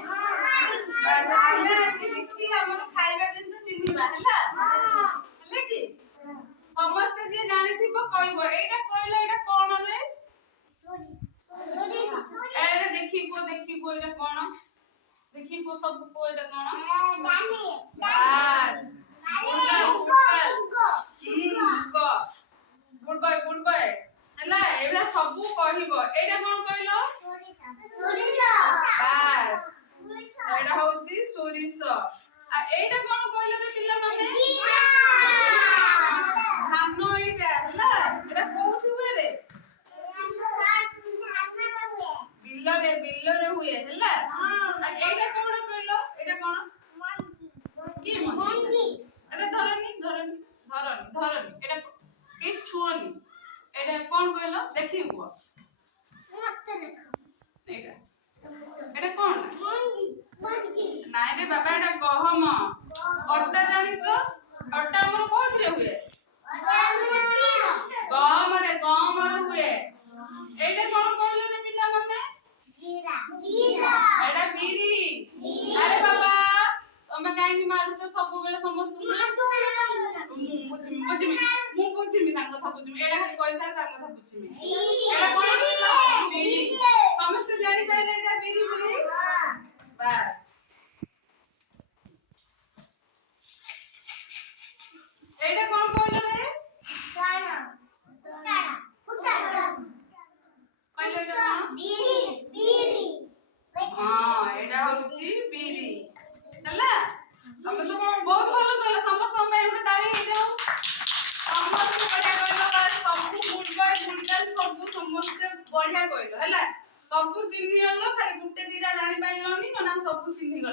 ବାସ୍ ଆମେ ଆଜି କିଛି ଆମର ଖାଇବା ଜିନିଷ ଚିହ୍ନିବା ହେଲା ହେଲା କି ସମସ୍ତେ ଯିଏ ଜାଣିଥିବ କହିବ ଏଇଟା କହିଲ ଏଇଟା କଣ ରେ ଏଇଟା ଦେଖିବ ଏଇଟା କଣ ଦେଖିବ ସବୁ को ଏଇଟା କଣ ବାସ୍ ଗୁଡ ବୟ ହେଲା ଏଇଟା ସବୁ କହିବ ଏଇଟା କଣ କହିଲ ବାସ୍ ଏଇଟା ହଉଛି ସୋରିଷ ଆଉ ଏଇଟା କଣ କହିଲ ରେ ପିଲାମାନେ ଧାନ ଏଇଟା ହେଲା ଏଇଟା କୋଉଠି ହୁଏ ରେ ବିଲରେ ହୁଏ ହେଲା ଆଉ ଏଇଟା କଣ କହିଲ ଏଇଟା କଣ କି ମଞ୍ଜି ଏଇଟା ଧରନି ଏଇଟା ଏ ଛୁଅନି ଏଇଟା କଣ କହିଲ ଦେଖିବୁ ଏଇଟା ଏଇଟା କଣ ନାଇଁ ରେ ବାବା ଏଇଟା ଗହମ ଅଟା ଜାଣିଛ ଅଟା ଆମର କୋଉଥିରେ ହୁଏ ଗହମରେ ହୁଏ ଏଇଟା କଣ କହିଲ ରେ ପିଲାମାନେ ଏଇଟା ବିରି ଆରେ ବାବା ତମେ କାହିଁକି ମାରୁଛ ସବୁବେଳେ ସମସ୍ତଙ୍କୁ ମୁଁ ବୁଝିମି ତାଙ୍କ କଥା ବୁଝିମି ଏଇଟା ଖାଲି କହିସାରେ ତାଙ୍କ କଥା ବୁଝିମି ଏଇଟା କଣ କହିଲ ବିରି ସମସ୍ତେ ଜାଣିପାରିଲେ ଏଇଟା ବିରି ବୋଲି ବାସ୍ ଏଇଟା କଣ କହିଲ ରେ କହିଲ ଏଇଟା କଣ ହଁ ଏଇଟା ହଉଛି ବିରି ହେଲା ତମେ ତ ବହୁତ ଭଲ କହିଲ ସମସ୍ତଙ୍କ ପାଇଁ ଗୋଟେ ତାଳି ହେଇଯାଉ ସମସ୍ତେ ବଢିଆ କହିଲ ବାସ୍ ସବୁ ଗୁଡଗାଲ ସବୁ ସମସ୍ତେ ବଢିଆ କହିଲ ହେଲା ସବୁ ଚିହ୍ନିଗଲ ଖାଲି ଗୋଟେ ଦିଟା ଜାଣିପାରିଲନି ନା ସବୁ ଚିହ୍ନିଗଲ